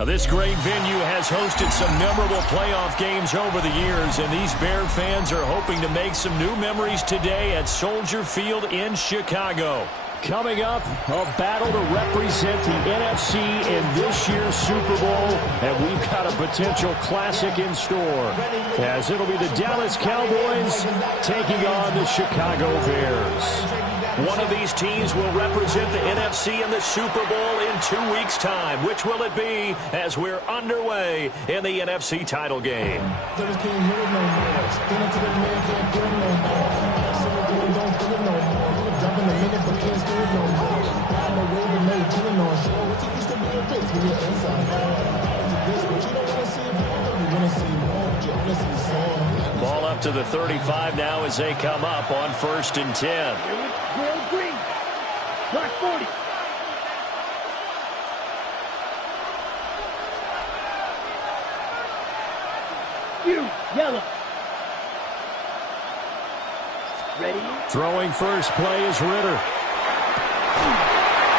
Now, this great venue has hosted some memorable playoff games over the years, and these Bear fans are hoping to make some new memories today at Soldier Field in Chicago. Coming up, a battle to represent the NFC in this year's Super Bowl, and we've got a potential classic in store, as it'll be the Dallas Cowboys taking on the Chicago Bears. One of these teams will represent the NFC in the Super Bowl in 2 weeks' time. Which will it be as we're underway in the NFC title game? Ball up to the 35 now as they come up on 1st and 10. Green. Black 40. Yellow. Ready? Throwing first play is Ritter.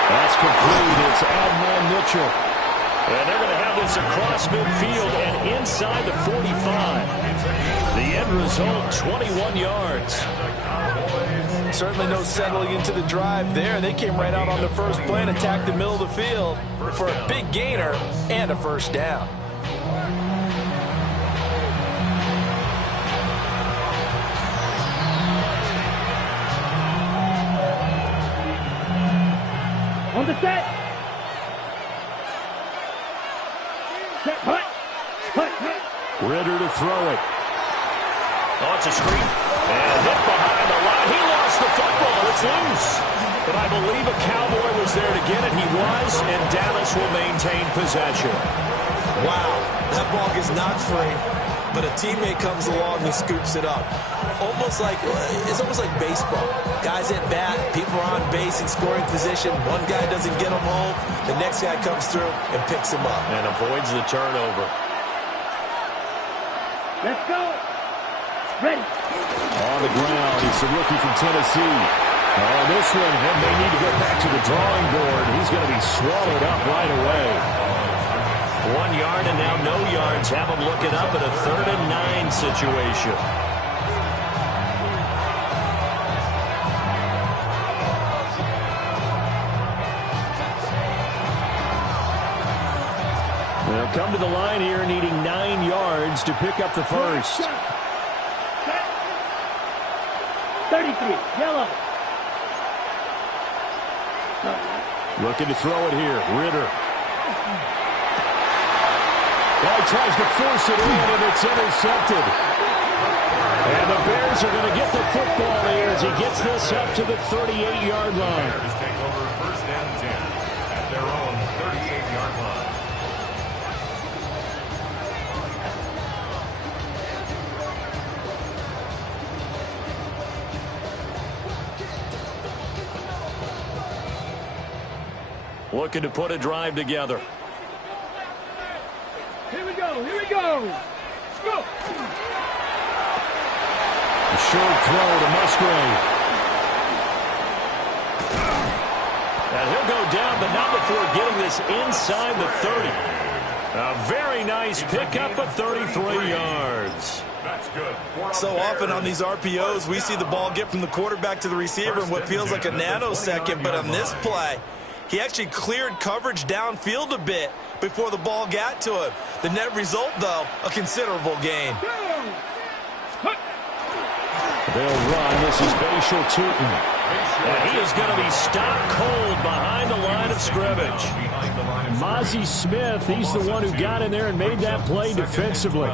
That's complete. It's Adnan Mitchell. And they're going to have this across midfield and inside the 45. The end result, 21 yards. Certainly no settling into the drive there. They came right out on the first play and attacked the middle of the field for a big gainer and a first down. On the set. Set. Hut. Ritter to throw it. Oh, it's a screen. And hit behind the line. He lost the football. It's loose. But I believe a Cowboy was there to get it. He was, and Dallas will maintain possession. Wow, that ball gets knocked free, but a teammate comes along and scoops it up. It's almost like baseball. Guys at bat, people are on base in scoring position. One guy doesn't get him home. The next guy comes through and picks him up. And avoids the turnover. Let's go. Ready. On the ground, it's the rookie from Tennessee. Oh, this one, and they need to go back to the drawing board. He's going to be swallowed up right away. 1 yard and now no yards. Have him looking up at a 3rd and 9 situation. They'll come to the line here needing 9 yards to pick up the first. 33, yellow. Looking to throw it here. Ritter. Well, he tries to force it in, and it's intercepted. And the Bears are going to get the football here as he gets this up to the 38-yard line. Bears take over 1st and 10 at their own 38-yard line. Looking to put a drive together. Here we go. Let's go. A short throw to Musgrave. And he'll go down, but not before getting this inside the 30. A very nice pickup of 33 yards. That's good. So often on these RPOs, we see the ball get from the quarterback to the receiver in what feels like a nanosecond, but on this play, he actually cleared coverage downfield a bit before the ball got to him. The net result, though, a considerable gain. They'll run. This is Bashal Tootin. And he is going to be stopped cold behind the line of scrimmage. Mozzie Smith, he's the one who got in there and made that play defensively.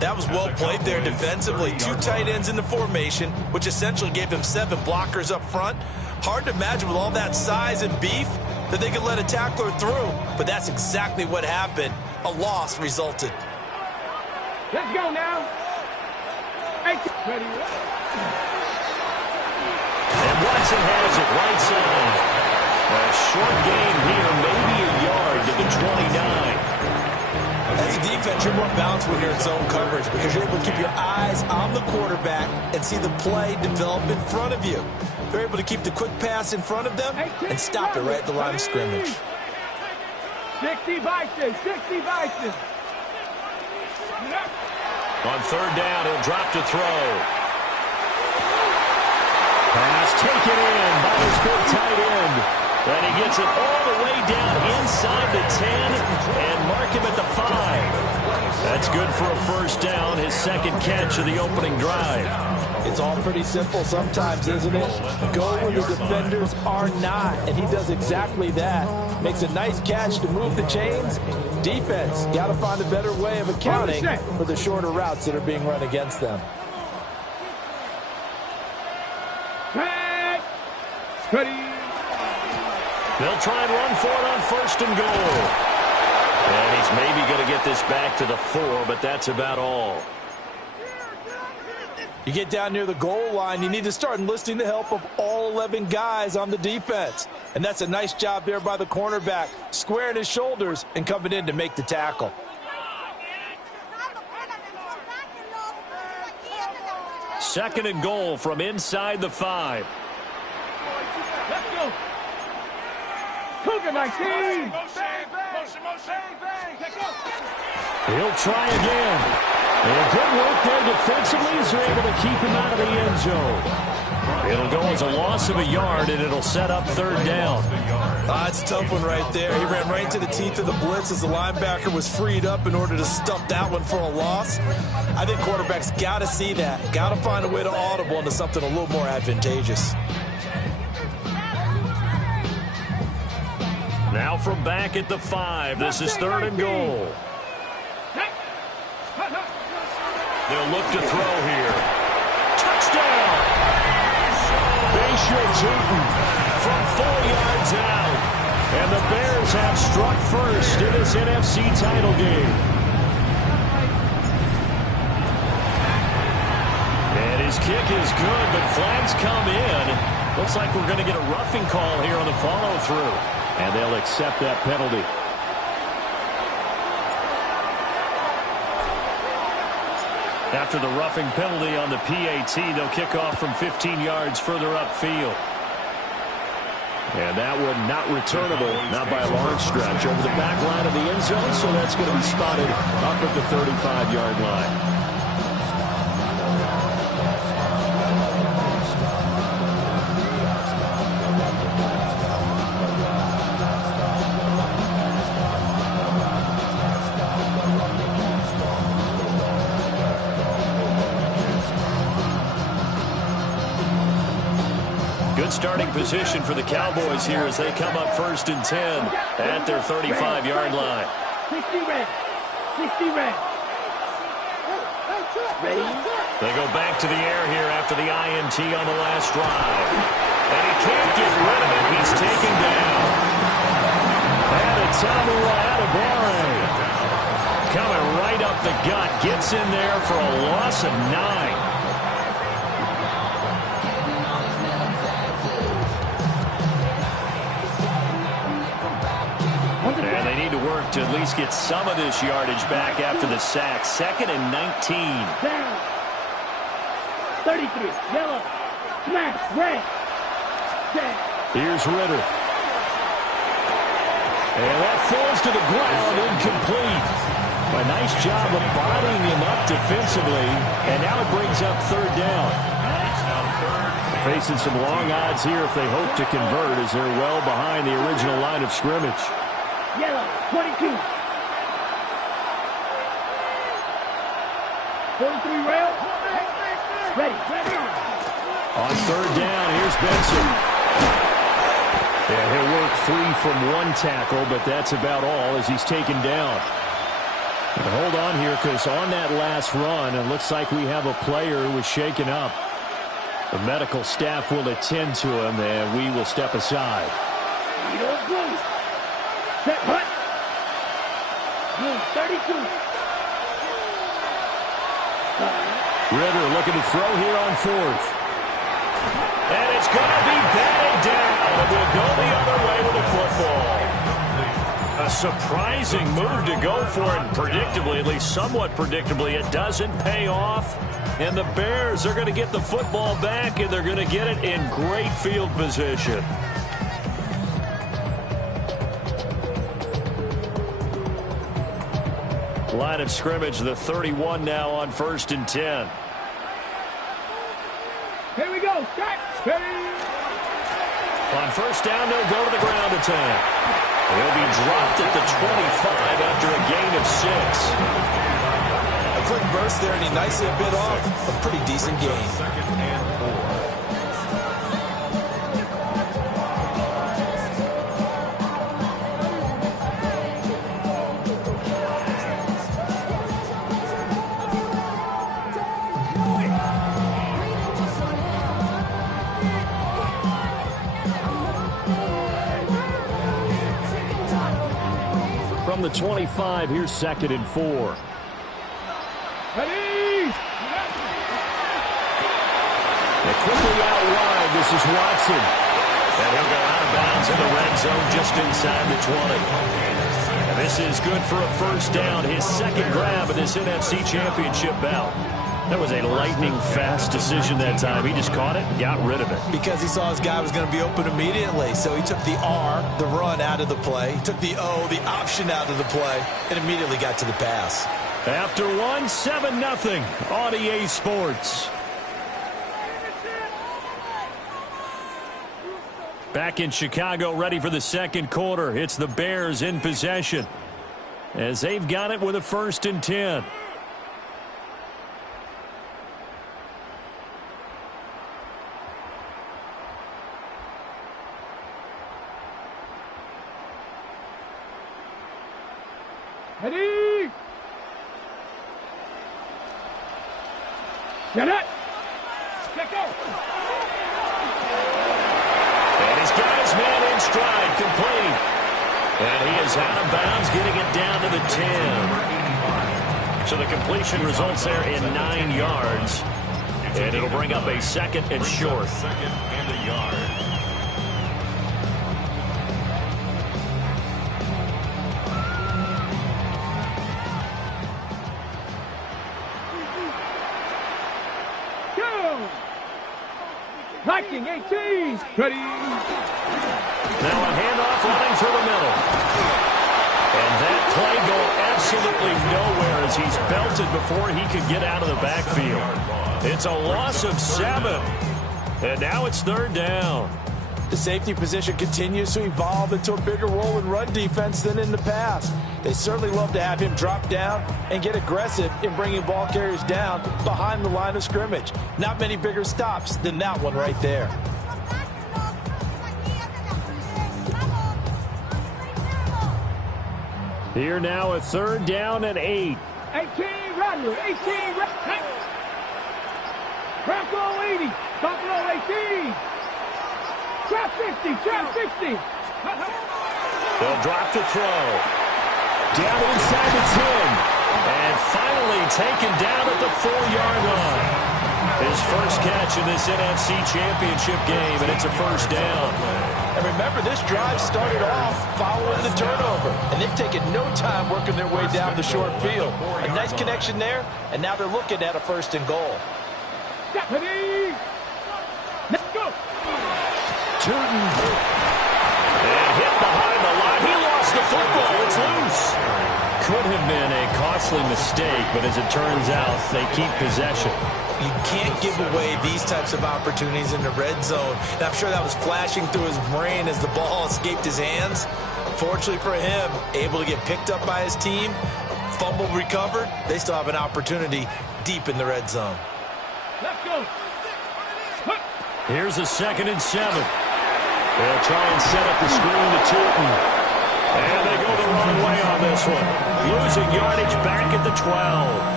That was well played there defensively. 2 tight ends in the formation, which essentially gave them 7 blockers up front. Hard to imagine with all that size and beef that they could let a tackler through, but that's exactly what happened. A loss resulted. Let's go now. Ready. And Watson has it right side. A short gain here, maybe a yard to the 29. As a defense, you're more balanced when you're in zone coverage because you're able to keep your eyes on the quarterback and see the play develop in front of you. They're able to keep the quick pass in front of them and stop it right at the line of scrimmage. 60 vices, 60 vices. On third down, he'll drop to throw. Pass taken in by his big tight end. And he gets it all the way down inside the 10 and mark him at the 5. That's good for a first down, his second catch of the opening drive. It's all pretty simple sometimes, isn't it? Go where the defenders are not, and he does exactly that. Makes a nice catch to move the chains. Defense, got to find a better way of accounting for the shorter routes that are being run against them. Ready. They'll try and run for it on first and goal. And he's maybe going to get this back to the 4, but that's about all. You get down near the goal line, you need to start enlisting the help of all 11 guys on the defense. And that's a nice job there by the cornerback, squaring his shoulders and coming in to make the tackle. Second and goal from inside the 5. Let's go. Cougar 19. He'll try again. And good work there defensively as they're able to keep him out of the end zone. It'll go as a loss of a yard, and it'll set up third down. That's a tough one right there. He ran right into the teeth of the blitz as the linebacker was freed up in order to stuff that one for a loss. I think quarterbacks got to see that. Got to find a way to audible into something a little more advantageous. Now from back at the 5, this is third and goal. They'll look to throw here. Touchdown! Bayshore Jayton from 4 yards out. And the Bears have struck first in this NFC title game. And his kick is good, but flags come in. Looks like we're going to get a roughing call here on the follow-through. And they'll accept that penalty. After the roughing penalty on the PAT, they'll kick off from 15 yards further upfield. And that one not returnable, not by a large stretch, over the back line of the end zone, so that's going to be spotted up at the 35-yard line. Starting position for the Cowboys here as they come up first and 10 at their 35-yard line. 60 red. 60 red. Ready? They go back to the air here after the INT on the last drive. And he can't get rid of it. He's taken down. And it's Tamu Adebawore coming right up the gut. Gets in there for a loss of 9. And they need to work to at least get some of this yardage back after the sack. Second and 19. Down. 33. Yellow. Smash. Red. Set. Here's Ritter. And that falls to the ground, incomplete. A nice job of bodying him up defensively. And now it brings up third down. Facing some long odds here if they hope to convert as they're well behind the original line of scrimmage. Yellow, 22. 43 rail. Ready. On third down, here's Benson. Yeah, he'll work free from one tackle, but that's about all as he's taken down. And hold on here because on that last run, it looks like we have a player who was shaken up. The medical staff will attend to him, and we will step aside. Set, hut. 32. Ritter looking to throw here on fourth. And it's going to be batted down. And we'll go the other way with the football. A surprising move to go for it. And predictably, at least somewhat predictably, it doesn't pay off. And the Bears are going to get the football back, and they're going to get it in great field position. Line of scrimmage, the 31 now on 1st and 10. Here we go. Start. On 1st down, they'll go to the ground attack. He'll be dropped at the 25 after a gain of 6. A quick burst there, and he nicely bit off a pretty decent gain. From the 25, here's 2nd and 4. Ready. They're quickly out wide. This is Watson. And he'll go out of bounds in the red zone just inside the 20. And this is good for a 1st down. His 2nd grab of this NFC Championship bout. That was a lightning-fast decision that time. He just caught it and got rid of it. Because he saw his guy was going to be open immediately. So he took the R, the run, out of the play. He took the O, the option, out of the play, and immediately got to the pass. After 1, 7-0 on EA Sports. Back in Chicago, ready for the 2nd quarter. It's the Bears in possession as they've got it with a 1st and 10. Ready. Get it. Let go. And he's got his man in stride, complete. And he is out of bounds, getting it down to the 10. So the completion results there in 9 yards. And it'll bring up a 2nd and short. 2nd and a yard. Liking 18. Ready. Now a handoff running through the middle. And that play going absolutely nowhere as he's belted before he could get out of the backfield. It's a loss of 7. And now it's 3rd down. The safety position continues to evolve into a bigger role in run defense than in the past. They certainly love to have him drop down and get aggressive in bringing ball carriers down behind the line of scrimmage. Not many bigger stops than that one right there. Here now a 3rd down and 8. 18. Run. 18. Bronco 80. Buffalo 18. Trap 50. Trap 50. They'll drop the throw. Down inside the 10. And finally taken down at the 4-yard line. His first catch in this NFC Championship game, and it's a 1st down. And remember, this drive started off following the turnover. And they've taken no time working their way down the short field. A nice connection there, and now they're looking at a 1st and goal. Ready. Let's go. Tootin. And hit behind the line. He lost the football. It's loose. Could have been a costly mistake, but as it turns out, they keep possession. You can't give away these types of opportunities in the red zone. And I'm sure that was flashing through his brain as the ball escaped his hands. Fortunately for him, able to get picked up by his team, fumble recovered. They still have an opportunity deep in the red zone. Let's go. Here's a 2nd and 7. They'll try and set up the screen to Tootin. And they go the wrong way on this one. Losing yardage back at the 12.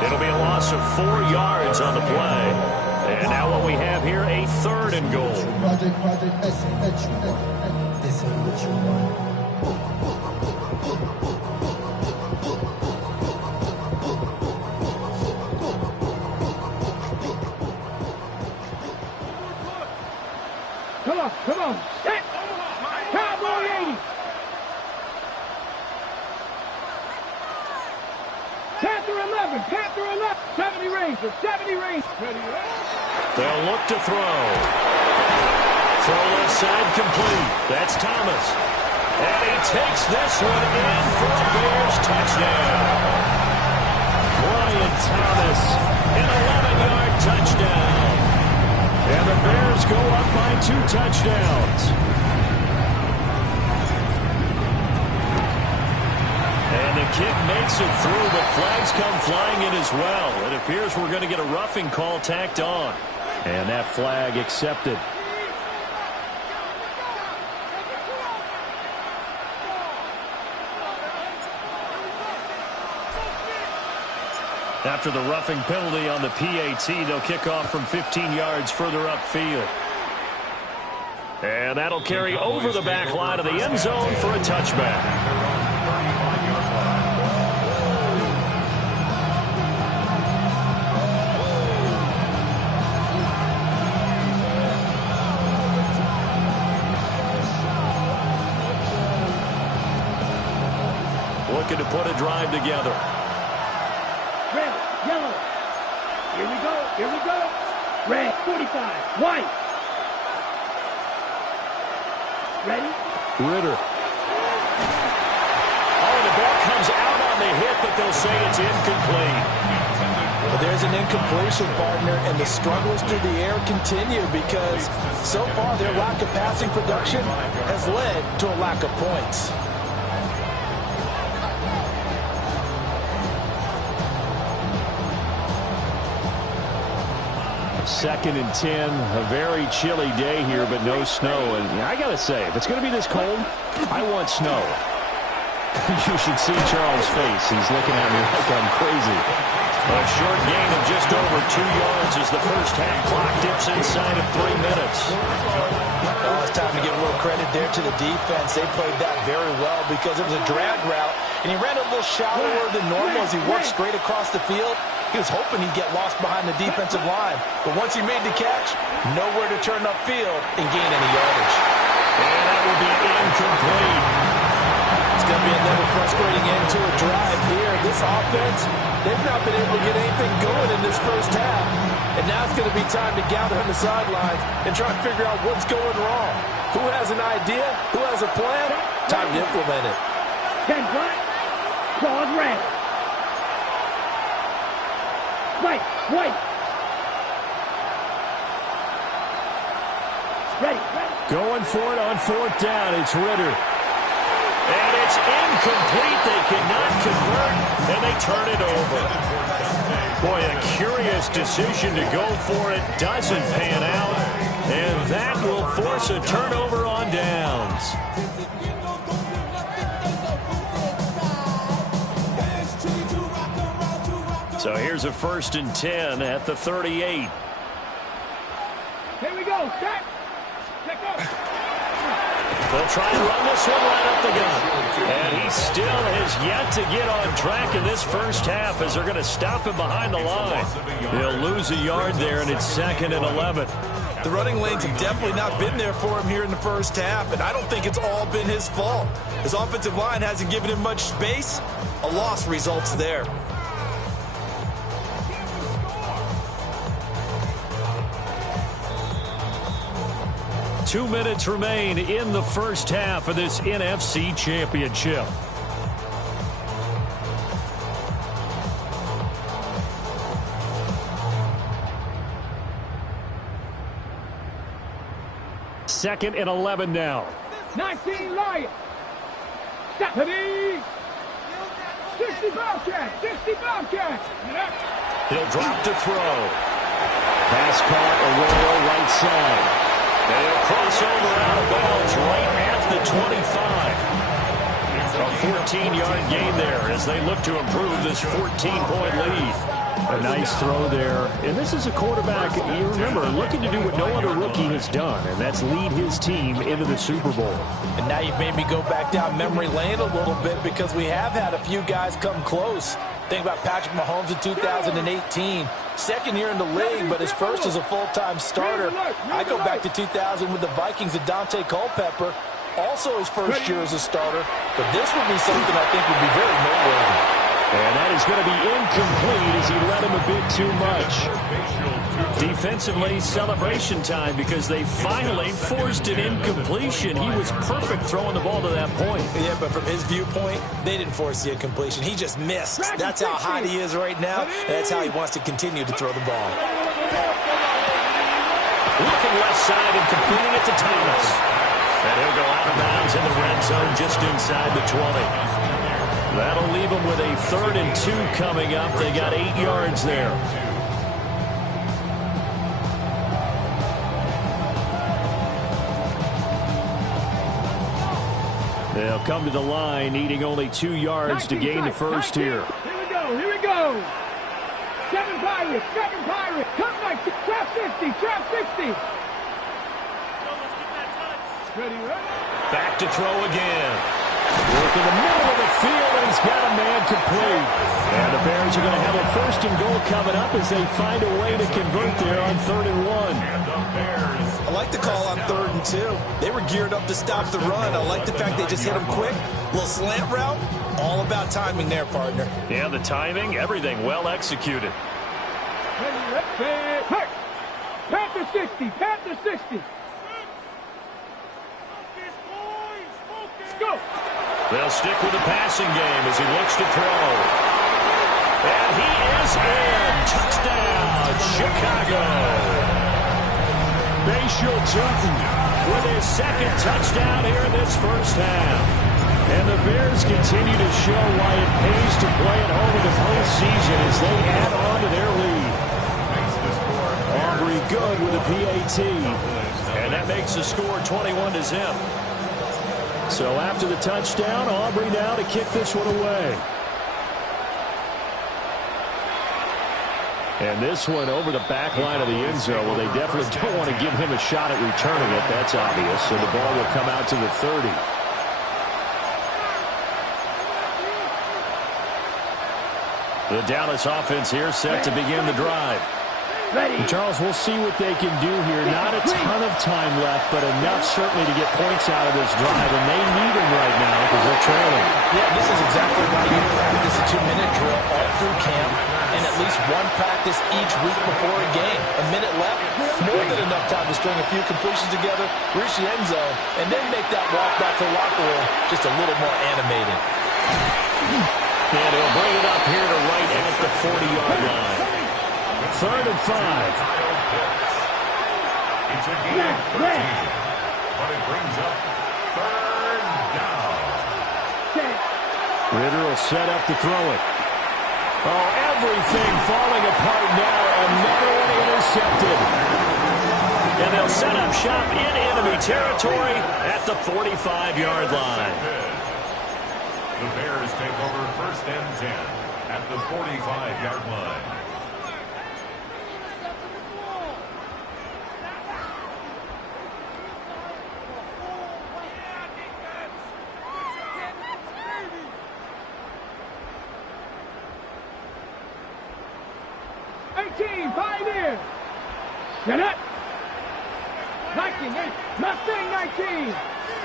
It'll be a loss of 4 yards on the play. And now what we have here, a 3rd and goal. Project S1R2. This ain't what you want. Come on, come on. Set. Cowboy 80. Panther 11, Panther 11. 70 Ranger, 70 Ranger. Ready, They'll look to throw. Throw left side complete. That's Thomas. And he takes this one in for a Bears touchdown. Brian Thomas, an 11-yard touchdown. And the Bears go up by 2 touchdowns. And the kick makes it through, but flags come flying in as well. It appears we're going to get a roughing call tacked on. And that flag accepted. After the roughing penalty on the PAT, they'll kick off from 15 yards further upfield. And that'll carry over the back line of the end zone for a touchback. Looking to put a drive together. Red, yellow. Here we go. Here we go. Red, 45. White. Ready? Ritter. Oh, the ball comes out on the hit, but they'll say it's incomplete. Well, there's an incompletion, partner, and the struggles through the air continue because so far their lack of passing production has led to a lack of points. Second and 10, a very chilly day here, but no snow. And I got to say, if it's going to be this cold, I want snow. You should see Charles' face. He's looking at me like I'm crazy. A short gain of just over 2 yards as the first half clock dips inside of 3 minutes. Oh, it's time to give a little credit there to the defense. They played that very well because it was a drag route, and he ran a little shallower than normal as he worked straight across the field. He was hoping he'd get lost behind the defensive line. But once he made the catch, nowhere to turn upfield and gain any yardage. And that will be incomplete. It's going to be another frustrating end to a drive here. This offense, they've not been able to get anything going in this first half. And now it's going to be time to gather on the sidelines and try to figure out what's going wrong. Who has an idea? Who has a plan? Time to implement it. 10 black. Claws red. White, white. Ready, ready. Going for it on 4th down. It's Ritter. And it's incomplete. They cannot convert, and they turn it over. Boy, a curious decision to go for it. Doesn't pan out, and that will force a turnover on downs. So here's a 1st and 10 at the 38. Here we go. Set. Check up. They'll try and run this one right up the gut. And he still has yet to get on track in this first half as they're going to stop him behind the line. They'll lose a yard there, and it's 2nd and 11. The running lanes have definitely not been there for him here in the first half, and I don't think it's all been his fault. His offensive line hasn't given him much space. A loss results there. 2 minutes remain in the first half of this NFC Championship. Second and 11 now. 19 Lions. Step. Ready. 60 Bobcats. 60 Bobcats. He'll drop to throw. Pass caught, Aurora right side. And he'll cross over out of bounds right at the 25. A 14-yard gain there as they look to improve this 14-point lead. A nice throw there. And this is a quarterback, you remember, looking to do what no other rookie has done, and that's lead his team into the Super Bowl. And now you've made me go back down memory lane a little bit because we have had a few guys come close. Think about Patrick Mahomes in 2018. Second year in the league, but his first as a full-time starter. I go back to 2000 with the Vikings and Dante Culpepper. Also his first year as a starter. But this would be something I think would be very noteworthy. And that is going to be incomplete as he led him a bit too much. Defensively, celebration time because they finally forced an incompletion. He was perfect throwing the ball to that point. Yeah, but from his viewpoint, they didn't force the incompletion. He just missed. That's how hot he is right now, and that's how he wants to continue to throw the ball. Looking left side and completing it to Thomas. And he'll go out of bounds in the red zone just inside the 20. That'll leave them with a 3rd and 2 coming up. They got 8 yards there. They'll come to the line, needing only 2 yards to gain the first here. Here we go. 7 Pirates, come back, trap 50, trap 60. Ready. Back to throw again. Work in the middle of the field, and he's got a man complete. And the Bears are going to have a 1st and goal coming up as they find a way to convert there on 3rd and 1. I like the call on 3rd and 2. They were geared up to stop the run. I like the fact they just hit him quick. Little slant route. All about timing there, partner. Yeah, the timing, everything well executed. Panther 60, Panther 60. Go. They'll stick with the passing game as he looks to throw. And he is in. Touchdown, Chicago. Bashal Tutin with his 2nd touchdown here in this first half. And the Bears continue to show why it pays to play at home in the postseason as they add on to their lead. Aubrey good with a PAT. And that makes the score 21-0. So after the touchdown, Aubrey now to kick this one away. And this one over the back line of the end zone. Well, they definitely don't want to give him a shot at returning it. That's obvious. So the ball will come out to the 30. The Dallas offense here set to begin the drive. Ready. Charles, we'll see what they can do here. Not a ton of time left, but enough certainly to get points out of this drive, and they need them right now because they're trailing. Yeah, this is exactly why you practice a 2-minute drill all through camp and at least one practice each week before a game. A minute left, more than enough time to string a few completions together, reach the end zone, and then make that walk back to the locker room just a little more animated. And he'll bring it up here to right at the 40-yard line. 3rd and 5. It's a gain of 13, but it brings up 3rd down. Ritter will set up to throw it. Oh, everything falling apart now. Another one intercepted. And they'll set up shop in enemy territory at the 45-yard line. The Bears take over 1st and 10 at the 45-yard line. Pioneer. Get it. 19, Mustang 19.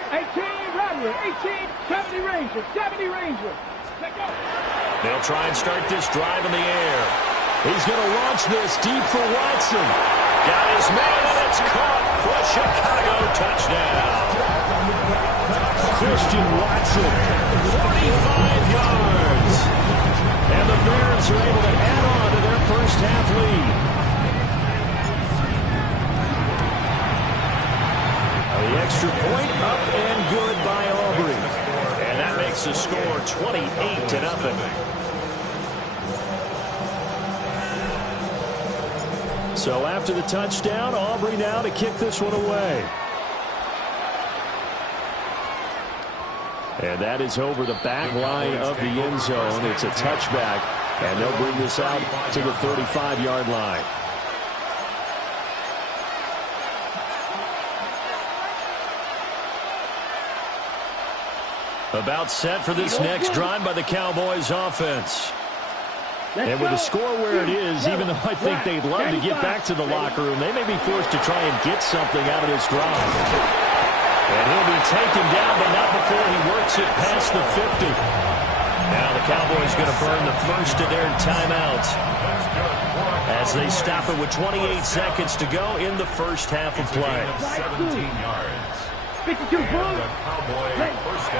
18, Rattler. 18, 70 Ranger. 70 Ranger. Let go. They'll try and start this drive in the air. He's going to launch this deep for Watson. Got his man, and it's caught for a Chicago touchdown. Christian Watson, 45 yards. And the Bears are able to add on to their first half lead. The extra point up and good by Aubrey. And that makes the score 28-0. So after the touchdown, Aubrey now to kick this one away. And that is over the back line of the end zone. It's a touchback, and they'll bring this out to the 35-yard line. About set for this next drive by the Cowboys offense. And with the score where it is, even though I think they'd love to get back to the locker room, they may be forced to try and get something out of this drive. And he'll be taken down, but not before he works it past the 50. Now the Cowboys going to burn the first of their timeouts as they stop it with 28 seconds to go in the first half of play. 17 yards. 52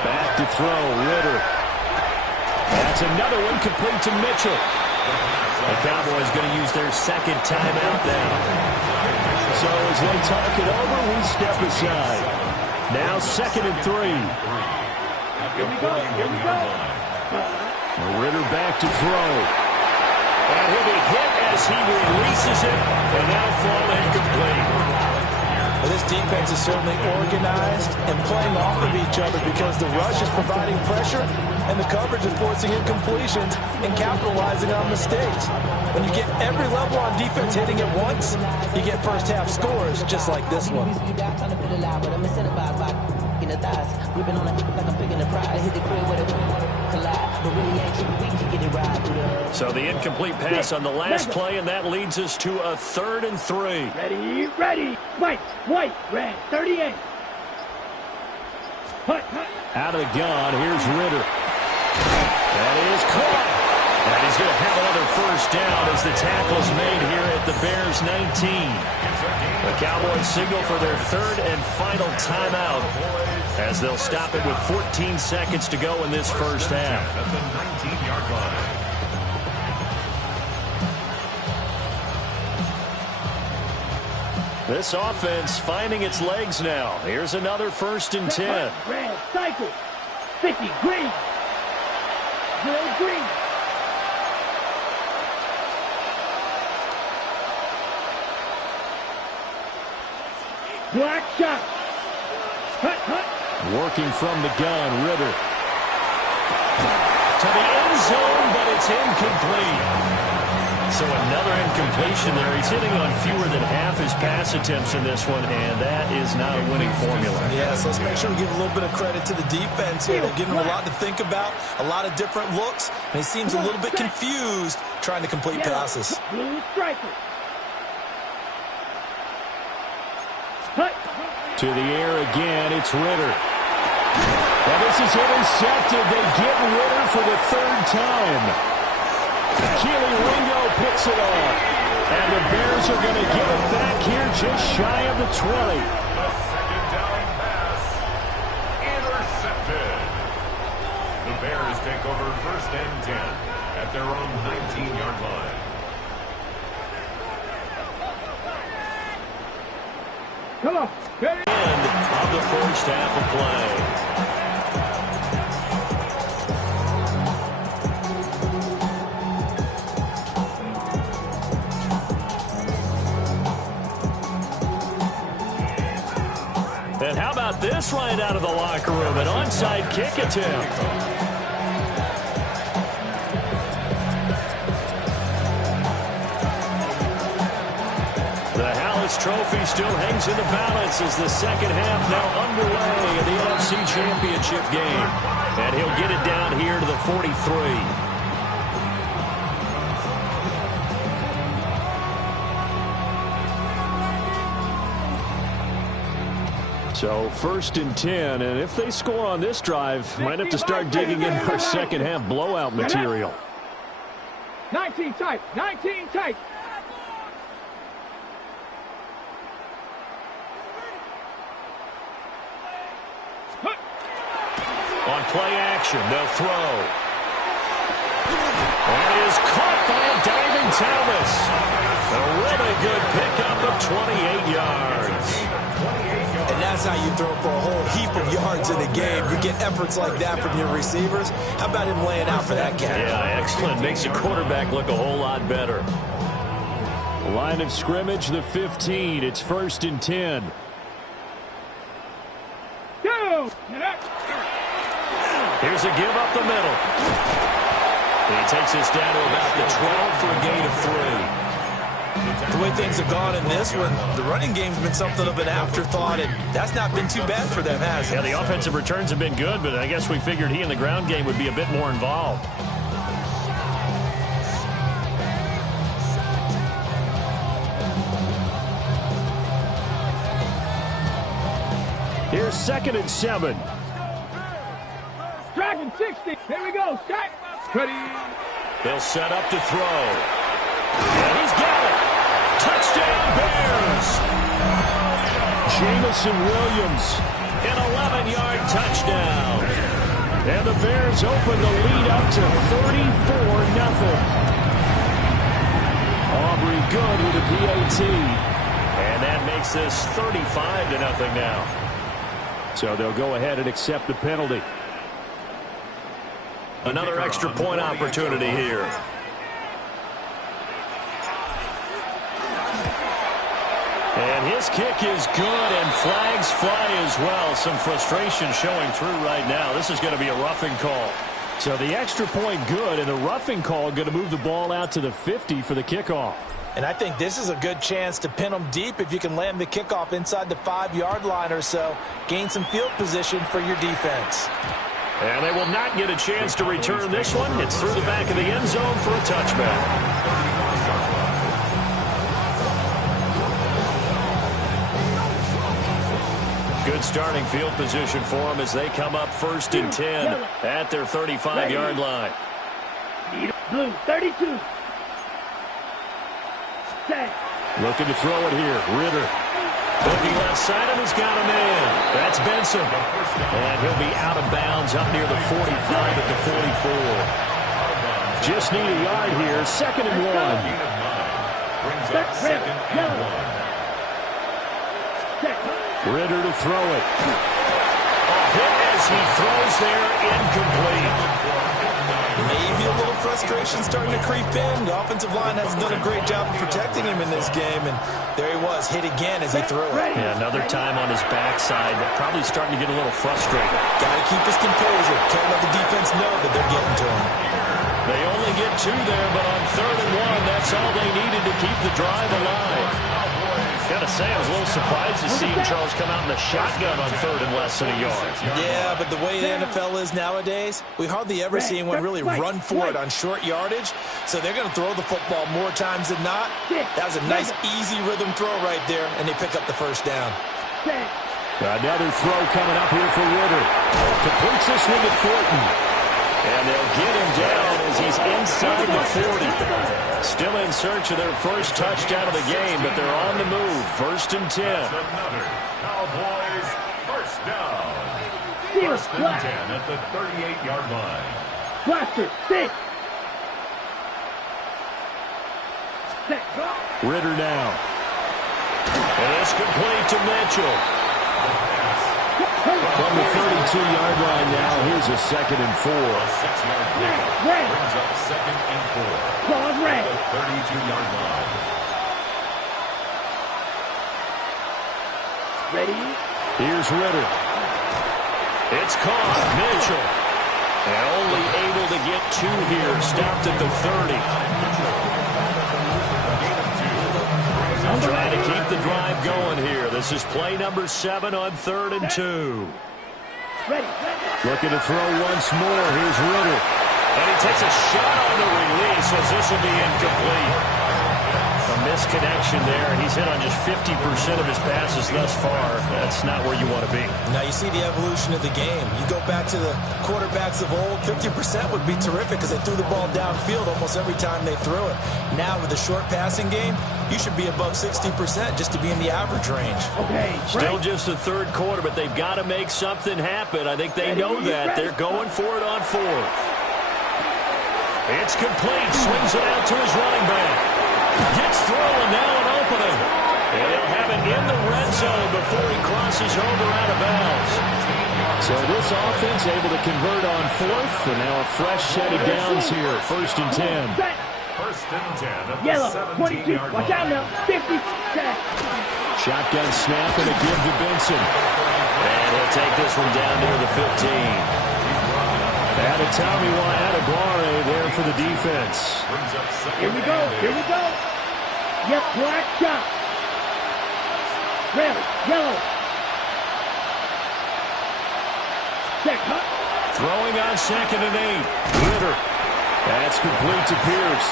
Back to throw, Ritter. That's another one complete to Mitchell. The Cowboys going to use their second timeout now. So as they talk it over, we step aside. Now 2nd and 3. Here we go. Here we go. Ritter back to throw. And he'll be hit as he releases it, and that'll fall incomplete. Well, this defense is certainly organized and playing off of each other because the rush is providing pressure and the coverage is forcing incompletions and capitalizing on mistakes. When you get every level on defense hitting at once, you get first half scores just like this one. So the incomplete pass on the last play, and that leads us to a 3rd and 3. Ready, ready. White, red, 38. Hut. Out of the gun, here's Ritter. That is caught. And he's going to have another first down as the tackle's made here at the Bears 19. The Cowboys signal for their 3rd and final timeout as they'll stop it with 14 seconds to go in this first half. At the 19-yard line. This offense finding its legs now. Here's another 1st and 10. Red, cycle. 50, green. Green. Black shot. Hut. Working from the gun, Ritter. To the end zone, but it's incomplete. So another incompletion there. He's hitting on fewer than half his pass attempts in this one, and that is not a winning formula. Yeah, so let's make sure we give a little bit of credit to the defense here. They're giving him a lot to think about, a lot of different looks, and he seems a little bit confused trying to complete passes. Blue striker. To the air again, it's Ritter. Now this is intercepted. They get Ritter for the 3rd time. Keely Ringo picks it off. And the Bears are going to get it back here just shy of the 20. The second down pass intercepted. The Bears take over 1st and 10 at their own 19-yard line. Come on. Ready. End of the first half of play. And how about this right out of the locker room? An onside kick attempt. Trophy still hangs in the balance as the second half now underway in the NFC Championship game. And he'll get it down here to the 43. So 1st and 10, and if they score on this drive, might have to start digging in our second half blowout material. 19 tight. On play action, they'll throw. And is caught by a diving Thomas. A really good pickup of 28 yards. And that's how you throw for a whole heap of yards in a game. You get efforts like that from your receivers. How about him laying out for that catch? Yeah, excellent. Makes the quarterback look a whole lot better. Line of scrimmage, the 15. It's 1st and 10. Here's a give up the middle. He takes us down to about the 12 for a gain of 3. The way things have gone in this one, the running game's been something of an afterthought, and that's not been too bad for them, has it? Yeah, the offensive returns have been good, but I guess we figured he in the ground game would be a bit more involved. Here's 2nd and 7. Drag and 60. Here we go. Start. Ready. They'll set up to throw. And he's got it. Touchdown, Bears. Jamison Williams, an 11-yard touchdown. And the Bears open the lead up to 34-0. Aubrey good with a PAT. And that makes this 35-0 now. So they'll go ahead and accept the penalty. Another extra point opportunity here. And his kick is good, and flags fly as well. Some frustration showing through right now. This is going to be a roughing call. So the extra point good, and the roughing call going to move the ball out to the 50 for the kickoff. And I think this is a good chance to pin them deep if you can land the kickoff inside the 5-yard line or so. Gain some field position for your defense. And they will not get a chance to return this one. It's through the back of the end zone for a touchback. Good starting field position for them as they come up 1st and 10 at their 35-yard line. Blue, 32. Set. Looking to throw it here. Ritter. Looking left side, and he's got a man. That's Benson. And he'll be out of bounds up near the 45 at the 44. Just need a yard here. 2nd and 1. Brings up 2nd and 1. Ritter to throw it. A hit as he throws there, incomplete. Maybe a little frustration starting to creep in. The offensive line hasn't done a great job of protecting him in this game, and there he was, hit again as he threw it. Yeah, another time on his backside, probably starting to get a little frustrated. Got to keep his composure. Can't let the defense know that they're getting to him. They only get 2 there, but on 3rd and 1, that's all they needed to keep the drive alive. Gotta say, I was a little surprised to see Charles come out in the shotgun on 3rd and less than a yard. Yeah, but the way the NFL is nowadays, we hardly ever see anyone really run for it on short yardage. So they're going to throw the football more times than not. That was a nice, easy rhythm throw right there, and they pick up the 1st down. Another throw coming up here for Ritter. Completes this one to Thornton. And they'll get him down as he's inside the 40. Still in search of their first touchdown of the game, but they're on the move. 1st and 10. Another Cowboys first down. 1st and 10 at the 38-yard line. Blaster, 6. Ritter now. And it's complete to Mitchell. From the 32-yard line now, here's a 2nd and 4. A 6-yard pickup brings up 2nd and 4. Ball red. The 32-yard line. Ready? Here's Ritter. It's caught. Mitchell. And only able to get 2 here. Stopped at the 30. Trying to keep the drive going here. This is play number 7 on 3rd and 2. Ready. Looking to throw once more. Here's Ritter. And he takes a shot on the release as this will be incomplete. A misconnection there, and he's hit on just 50% of his passes thus far. That's not where you want to be. Now you see the evolution of the game. You go back to the quarterbacks of old, 50% would be terrific because they threw the ball downfield almost every time they threw it. Now with the short passing game, you should be above 60% just to be in the average range. Okay. Still just the 3rd quarter, but they've got to make something happen. I think they know that. They're going for it on 4th. It's complete. Swings it out to his running back. Gets through and now an opening. And he'll have it in the red zone before he crosses over out of bounds. So this offense able to convert on 4th, and now a fresh set of downs here. 1st and 10. 1st and 10 at the Yellow, 22. 17-yard line. Watch out now. 50. Set. Shotgun snap and a give to Benson. And he'll take this one down near the 15. Tommy Adebare there for the defense. Here we go. Here we go. Yep, black shot. Red, yellow. Check, huh? Throwing on 2nd and 8. Ritter. That's complete to Pierce.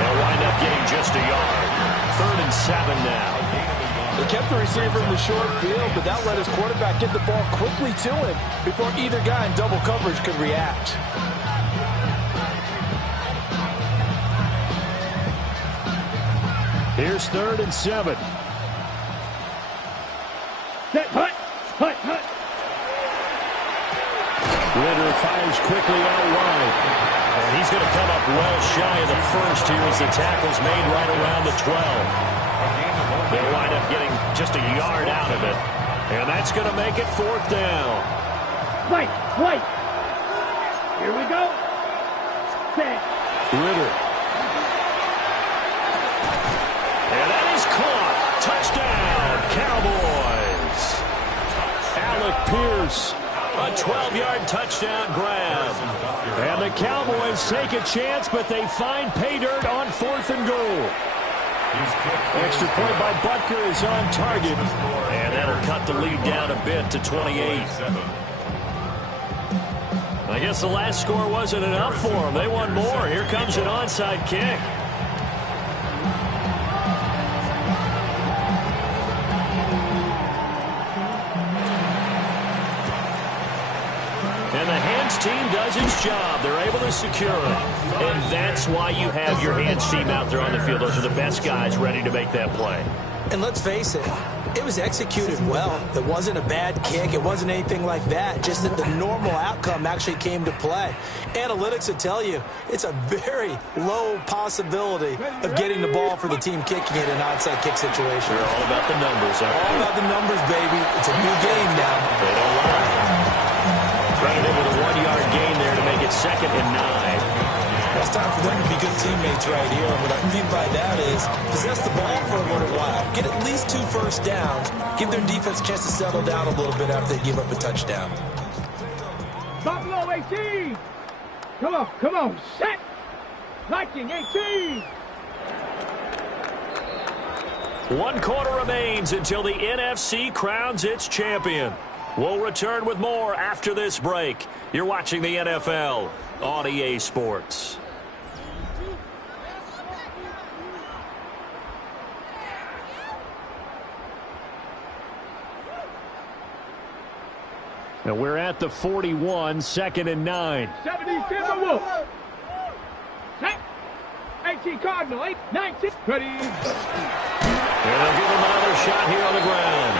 They'll wind up getting just a yard. 3rd and 7 now. He kept the receiver in the short field, but that let his quarterback get the ball quickly to him before either guy in double coverage could react. Here's 3rd and 7. Set, hut. Ritter fires quickly out wide. And he's going to come up well shy of the first here as the tackle's made right around the 12. They'll wind up getting just a yard out of it. And that's going to make it 4th down. Right. Here we go. Set. Ritter. And that is caught. Touchdown, Cowboys. Alec Pierce. A 12-yard touchdown grab. And the Cowboys take a chance, but they find pay dirt on 4th and goal. Extra point by Butker is on target. And that'll cut the lead down a bit to 28. I guess the last score wasn't enough for them. They want more. Here comes an onside kick. And the hands team does its job. They're able to secure it. And that's why you have your hands team out there on the field. Those are the best guys ready to make that play. And let's face it, it was executed well. It wasn't a bad kick. It wasn't anything like that. Just that the normal outcome actually came to play. Analytics will tell you it's a very low possibility of getting the ball for the team kicking it in an onside kick situation. They're all about the numbers. All about the numbers, baby. It's a new game now. They don't lie. Credited with a 1-yard gain there to make it 2nd and 9. It's time for them to be good teammates right here. What I mean by that is possess the ball for a little while. Get at least 2 first downs. Give their defense a chance to settle down a little bit after they give up a touchdown. Buffalo 18. Come on. Set. Viking 18. 1 quarter remains until the NFC crowns its champion. We'll return with more after this break. You're watching the NFL on EA Sports. Now we're at the 41, 2nd and 9. 70 Timberwolves. Set. 18 Cardinal. 19. Ready. And they'll give him another shot here on the ground.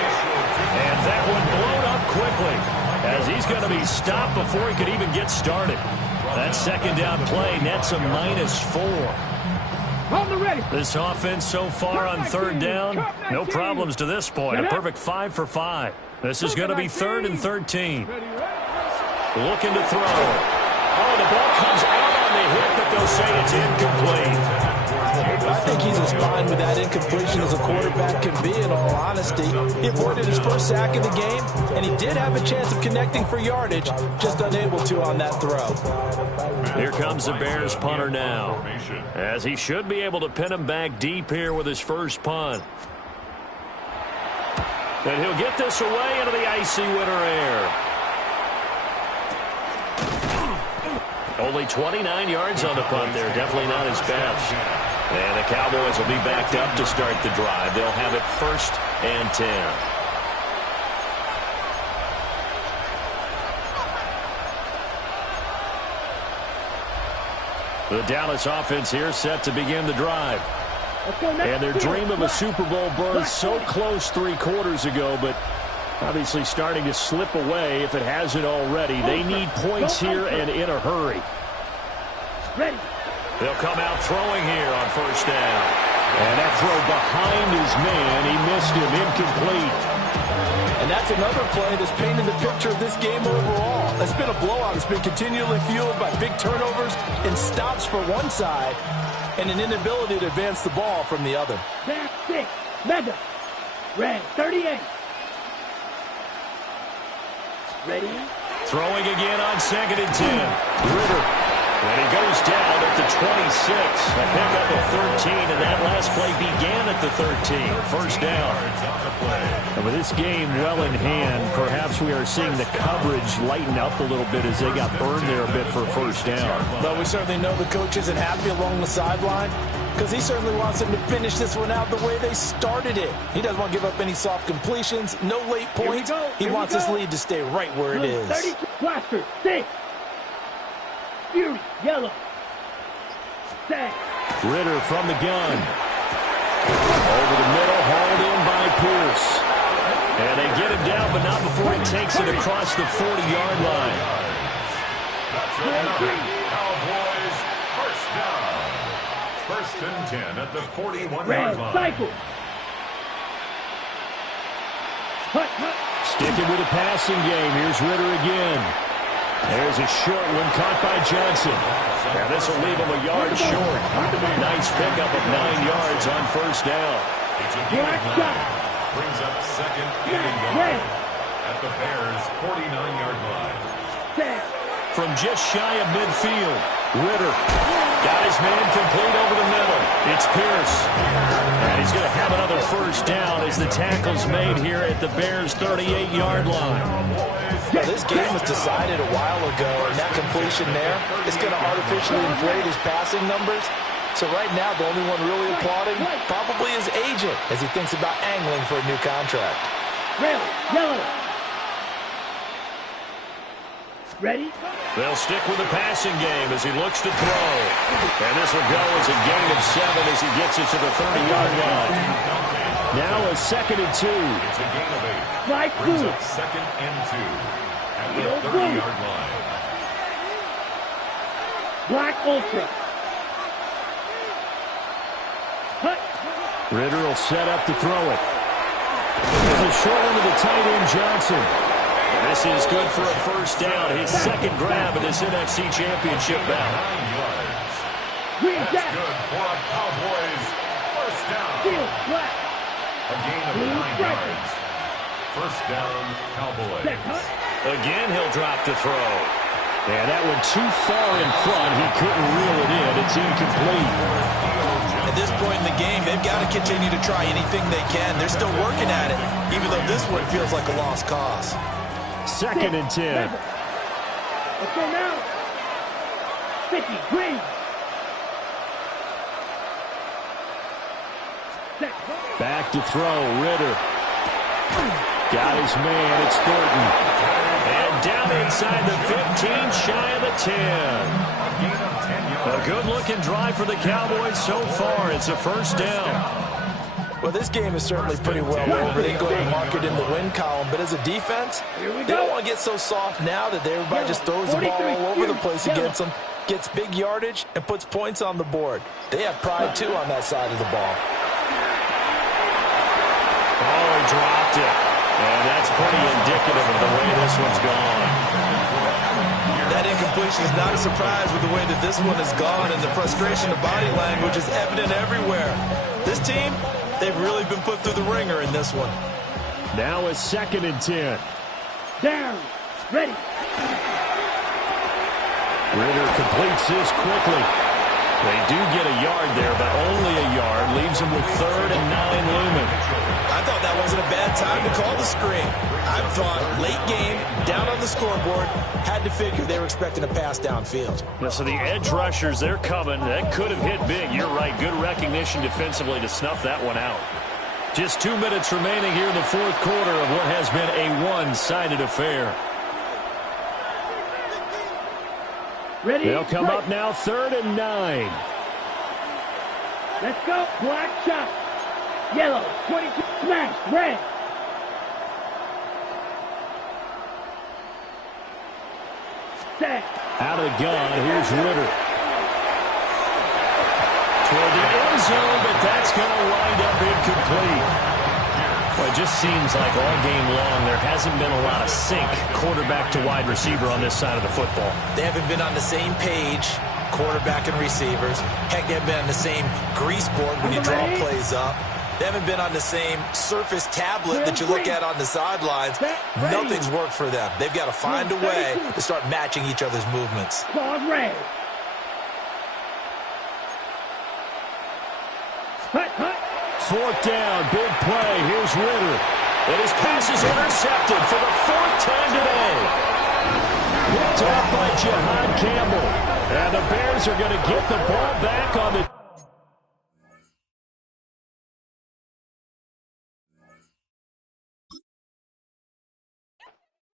And that one blown up quickly as he's going to be stopped before he could even get started. That 2nd down play nets a -4. On the ready. This offense so far on 3rd down, no problems to this point. A perfect 5 for 5. This is going to be 3rd and 13. Looking to throw. Oh, the ball comes out on the hit, but they'll say it's incomplete. I think he's as fine with that incompletion as a quarterback can be, in all honesty. He avoided his first sack of the game, and he did have a chance of connecting for yardage, just unable to on that throw. Here comes the Bears punter now, as he should be able to pin him back deep here with his first punt. And he'll get this away into the icy winter air. Only 29 yards on the punt there. Definitely not his best. And the Cowboys will be backed up to start the drive. They'll have it 1st and 10. The Dallas offense here set to begin the drive. And their dream of a Super Bowl berth so close 3 quarters ago, but obviously starting to slip away if it hasn't already. They need points here and in a hurry. Ready. They'll come out throwing here on 1st down. And that throw behind his man. He missed him. Incomplete. And that's another play that's painted the picture of this game overall. It's been a blowout. It's been continually fueled by big turnovers and stops for one side and an inability to advance the ball from the other. Back 6. Mega. Red 38. Ready. Throwing again on 2nd and 10. Ritter. And he goes down at the 26. A pickup of 13, and that last play began at the 13. First down. And with this game well in hand, perhaps we are seeing the coverage lighten up a little bit as they got burned there a bit for a first down. But we certainly know the coach isn't happy along the sideline because he certainly wants them to finish this one out the way they started it. He doesn't want to give up any soft completions, no late points. He wants his lead to stay right where it is. 32, Blaster, 6. Fury, yellow. Set. Ritter from the gun. Over the middle, hauled in by Pierce. And they get him down, but not before he takes it across the 40-yard line. Cowboys, first down. First and 10 at the 41-yard line. Cycle. Sticking with a passing game. Here's Ritter again. There's a short one caught by Johnson. Now this will leave him a yard short. Nice pickup of 9 yards on first down. Brings up second and goal at the Bears' 49-yard line. From just shy of midfield, Ritter got his man complete over the middle. It's Pierce. And he's going to have another first down as the tackle's made here at the Bears' 38-yard line. Now, this game was decided a while ago, and that completion there is going to artificially inflate his passing numbers. So right now, the only one really applauding probably his agent as he thinks about angling for a new contract. Red, yellow. Ready? They'll stick with the passing game as he looks to throw. And this will go as a gain of 7 as he gets it to the 30-yard line. Now a second and 2. It's a gain of 8. Right Brings through. up second and 2 at the 30-yard line. Black Ultra. Cut. Ritter will set up to throw it. There's a short one to the tight end, Johnson. And this is good for a first down. His second grab in this NFC Championship bout. 9 yards. Green That's Jack. good for a Cowboys first down. Steel black. A gain of 9 yards. First down, Cowboys. Set cut. Again, he'll drop to throw. And that one too far in front. He couldn't reel it in. It's incomplete. At this point in the game, they've got to continue to try anything they can. They're still working at it, even though this one feels like a lost cause. Second and 10. Let's go now. 50, green. Set. Back to throw, Ritter. Got his man, it's Thornton. And down inside the 15, shy of the 10. A good-looking drive for the Cowboys so far. It's a first down. Well, this game is certainly pretty well over. They go ahead and mark it in the win column. But as a defense, they don't want to get so soft now that everybody just throws the ball all over the place against them, gets big yardage, and puts points on the board. They have pride, too, on that side of the ball. Oh, he dropped it. And that's pretty indicative of the way this one's gone. That incompletion is not a surprise with the way that this one has gone, and the frustration of body language is evident everywhere. This team, they've really been put through the ringer in this one. Now a second and 10. Down. Ready. Ritter completes this quickly. They do get a yard there, but only a yard. Leaves them with 3rd and 9 looming. I thought that wasn't a bad time to call the screen. I thought late game, down on the scoreboard, had to figure they were expecting a pass downfield. Yeah, so the edge rushers, they're coming. That could have hit big. You're right. Good recognition defensively to snuff that one out. Just 2 minutes remaining here in the 4th quarter of what has been a one-sided affair. Ready. They'll come up now 3rd and 9. Let's go. Black shot. Yellow. 22. Smash. Red. Set. Out of the gun, here's Ritter. Toward the end zone, but that's going to wind up incomplete. Well, it just seems like all game long there hasn't been a lot of sync quarterback to wide receiver on this side of the football. They haven't been on the same page, quarterback and receivers. Heck, they haven't been on the same grease board when you draw plays up. They haven't been on the same surface tablet that you look at on the sidelines. Nothing's worked for them. They've got to find a way to start matching each other's movements. Pause red. 4th down, big play. Here's Ritter. And his pass is intercepted for the 4th time today. Picked off by Jahan Campbell. And the Bears are going to get the ball back on the